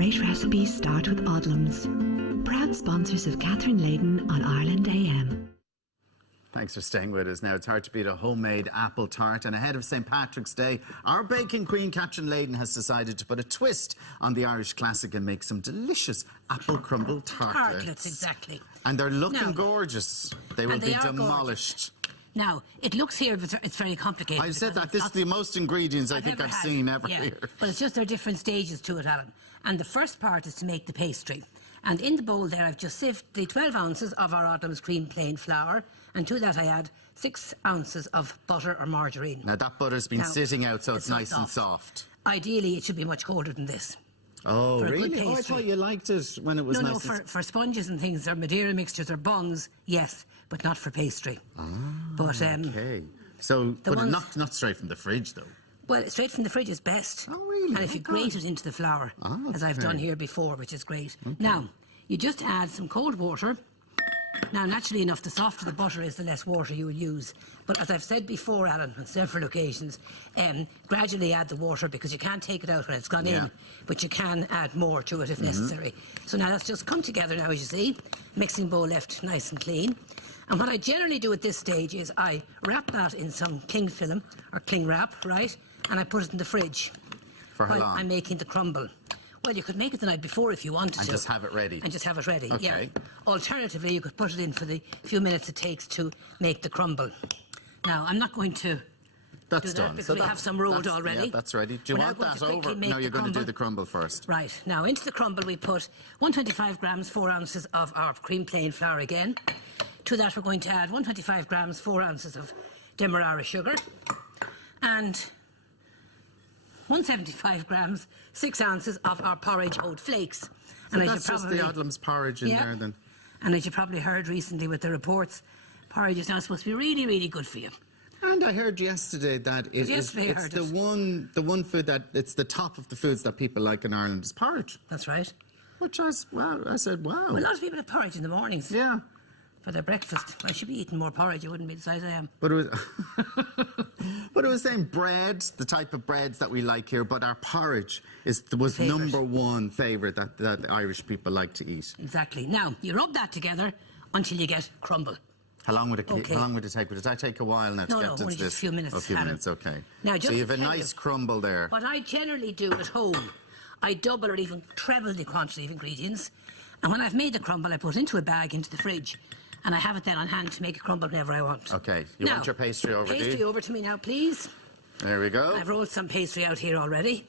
Great recipes start with Odlums. Proud sponsors of Catherine Leyden on Ireland AM. Thanks for staying with us. Now, it's hard to beat a homemade apple tart. And ahead of St. Patrick's Day, our baking queen, Catherine Leyden, has decided to put a twist on the Irish classic and make some delicious apple crumble tartlets. Tartlets, exactly. And they're looking gorgeous. They will be demolished. Now, it looks here, it's very complicated. I've said that. This is the most ingredients I think I've seen ever here. But it's just there are different stages to it, Alan. And the first part is to make the pastry. And in the bowl there, I've just sieved the 12 ounces of our Odlums cream plain flour. And to that I add 6 ounces of butter or margarine. Now that butter's been sitting out, so it's nice and soft. Ideally, it should be much colder than this. Oh, really? Oh, I thought you liked it when it was nice. No, for sponges and things, or Madeira mixtures or buns, yes, but not for pastry. Ah, but, okay. So, but not straight from the fridge, though. Well, straight from the fridge is best. Oh, really? And if you grate it into the flour, as I've done here before, which is great. Okay. Now, you just add some cold water. Now, naturally enough, the softer the butter is, the less water you will use. But as I've said before, Alan, on several occasions, gradually add the water because you can't take it out when it's gone in, but you can add more to it if necessary. So now that's just come together now, as you see. Mixing bowl left nice and clean. And what I generally do at this stage is I wrap that in some cling film or cling wrap, right? And I put it in the fridge. For how long? I'm making the crumble. Well, you could make it the night before if you wanted to. And just have it ready. And just have it ready, okay. Yeah. Alternatively, you could put it in for the few minutes it takes to make the crumble. Now, I'm not going to do that because we have some rolled already. Yeah, that's ready. Do you want that over? No, you're going to do the crumble first. Right. Now, into the crumble we put 125 grams, 4 ounces of our cream plain flour again. To that we're going to add 125 grams, 4 ounces of demerara sugar. And 175 grams, 6 ounces of our porridge oat flakes. So and that's just the Odlums porridge in there then? And as you probably heard recently with the reports, porridge is now supposed to be really, really good for you. And I heard yesterday that it's the one food that, it's the top of the foods that people like in Ireland is porridge. That's right. Which I said, wow. Well, a lot of people have porridge in the mornings. Yeah. For their breakfast. I should be eating more porridge. I wouldn't be the size I am. But it was, but it was saying bread, the type of breads that we like here. But our porridge was #1 favourite that Irish people like to eat. Exactly. Now you rub that together until you get crumble. How long would it take? How long would it take? Would it take a while now to get to only this? just a few minutes. A few minutes. Okay. Now, just so you have a nice crumble there. What I generally do at home, I double or even treble the quantity of ingredients, and when I've made the crumble, I put it into a bag into the fridge. And I have it then on hand to make a crumble whenever I want. Okay. You want your pastry over, Pastry over to me now, please. There we go. I've rolled some pastry out here already.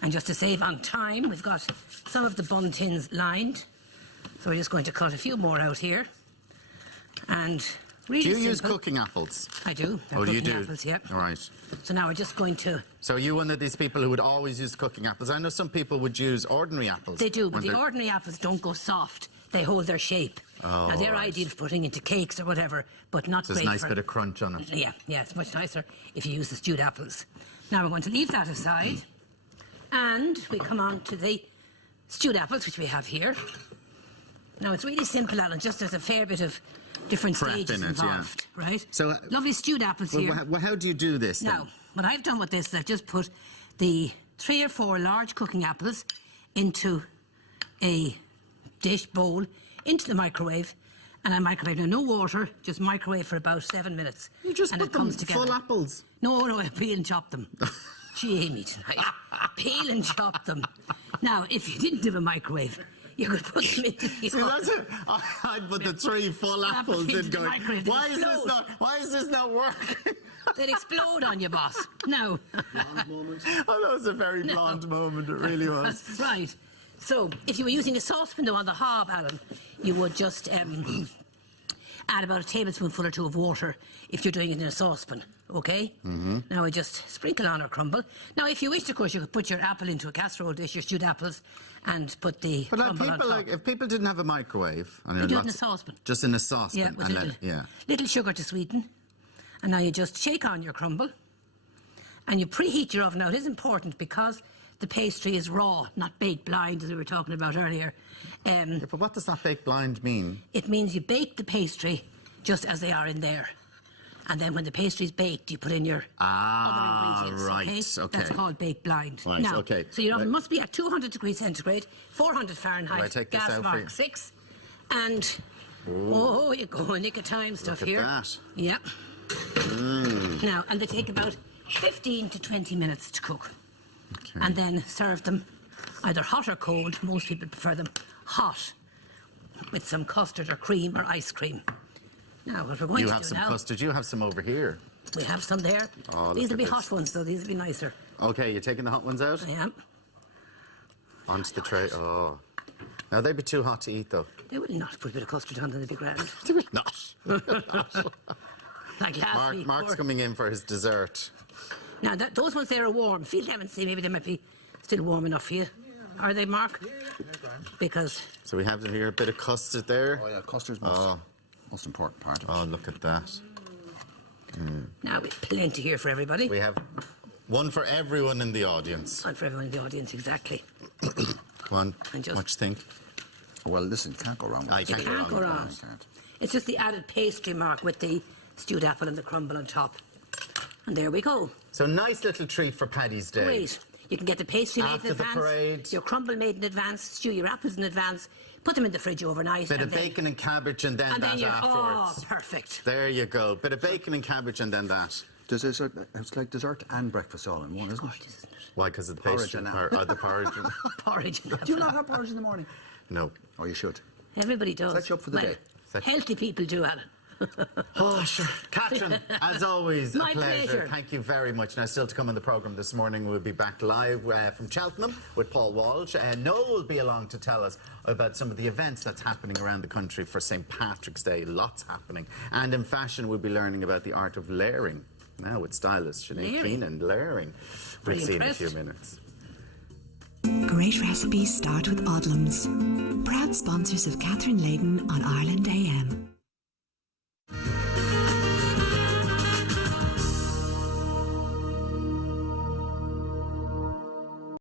And just to save on time, we've got some of the bun tins lined. So we're just going to cut a few more out here. And really Do you use cooking apples? I do. Oh, you do? Apples, yep. All right. So now we're just going to... So are you one of these people who would always use cooking apples? I know some people would use ordinary apples. They do, but the ordinary apples don't go soft. They hold their shape. Oh, now, they're ideal for putting into cakes or whatever, but not great for... There's a nice bit of crunch on it. Yeah, it's much nicer if you use the stewed apples. Now, we're going to leave that aside, and we come on to the stewed apples, which we have here. Now, it's really simple, Alan, just there's a fair bit of different stages involved, right? So, lovely stewed apples here. Well, how do you do this, then? Now, what I've done with this is I've just put the 3 or 4 large cooking apples into a dish bowl, into the microwave, and I microwave. Now, no water, just microwave for about 7 minutes. You just put them full apples? No, I peel and chop them. Gee, Amy, tonight. Peel and chop them. Now, if you didn't have a microwave, you could put them into the See, that's it. I'd put the 3 full apples in going, why is this not working? They'd explode on you, boss. No. Blonde moment. Oh, that was a very blonde moment, it really was. Right. So, if you were using a saucepan though on the hob, Alan, you would just add about a tablespoonful or 2 of water if you're doing it in a saucepan, okay? Now I just sprinkle on our crumble. Now, if you wished, of course, you could put your apple into a casserole dish, your stewed apples, and put the crumble on top. If people didn't have a microwave... You do it in a saucepan. Just in a saucepan. Yeah, with little sugar to sweeten. And now you just shake on your crumble, and you preheat your oven. Now, it is important because the pastry is raw, not baked blind, as we were talking about earlier. But what does that baked blind mean? It means you bake the pastry just as they are in there. And then when the pastry's baked, you put in your other ingredients. Right, okay. That's called baked blind. Right, now, okay. So your oven must be at 200 degrees centigrade, 400 Fahrenheit, Will I take this gas out for mark you? 6. And, you go, nick of time stuff Look at here. that. Yep. Now, and they take about 15 to 20 minutes to cook. Okay. And then serve them either hot or cold. Most people prefer them hot with some custard or cream or ice cream. Now, what we're going You to have do some now, custard. You have some over here. we have some there. Oh, These look will be at hot this. ones, though. These will be nicer. Okay, you're taking the hot ones out? I am. Onto the tray. Oh. Now, they'd be too hot to eat, though. They will not put a bit of custard on them, they'd be grand. They will not. Like last week. Mark's coming in for his dessert. Now, those ones there are warm. Feel them and see, maybe they might be still warm enough for you. Are they, Mark? Because... So we have here a bit of custard there. Oh, yeah, custard's most important part of it. Oh, look at that. now we've plenty here for everybody. We have one for everyone in the audience. And for everyone in the audience, exactly. Come on, And just- what you think? Well, listen, can't go wrong with I it. can't go Can't go wrong. wrong. It's just the added pastry, Mark, with the stewed apple and the crumble on top. And there we go. So nice little treat for Paddy's Day. Great. You can get the pastry made After in the advance, parade. your crumble made in advance, stew your apples in advance, put them in the fridge overnight. Bit and of bacon and cabbage and then and that then you're, afterwards. oh, perfect. There you go. Bit of bacon and cabbage and then that. It's like dessert and breakfast all in one, isn't it? Gorgeous, isn't it? Why? Because of the Porridge pastry and or the porridge? Porridge. and Do you apple. not have porridge in the morning? No. Oh, you should. Everybody does. Set you up for the day. Healthy people do, Alan. Oh, sure. Catherine, as always, My a pleasure. pleasure. Thank you very much. Now, still to come on the programme this morning, we'll be back live from Cheltenham with Paul Walsh. Noel will be along to tell us about some of the events that's happening around the country for St. Patrick's Day. Lots happening. And in fashion, we'll be learning about the art of layering. Now, with stylist Sinead Layering. Keenan, layering. We'll Pretty see impressed. in a few minutes. Great recipes start with Odlums. Proud sponsors of Catherine Leyden on Ireland AM.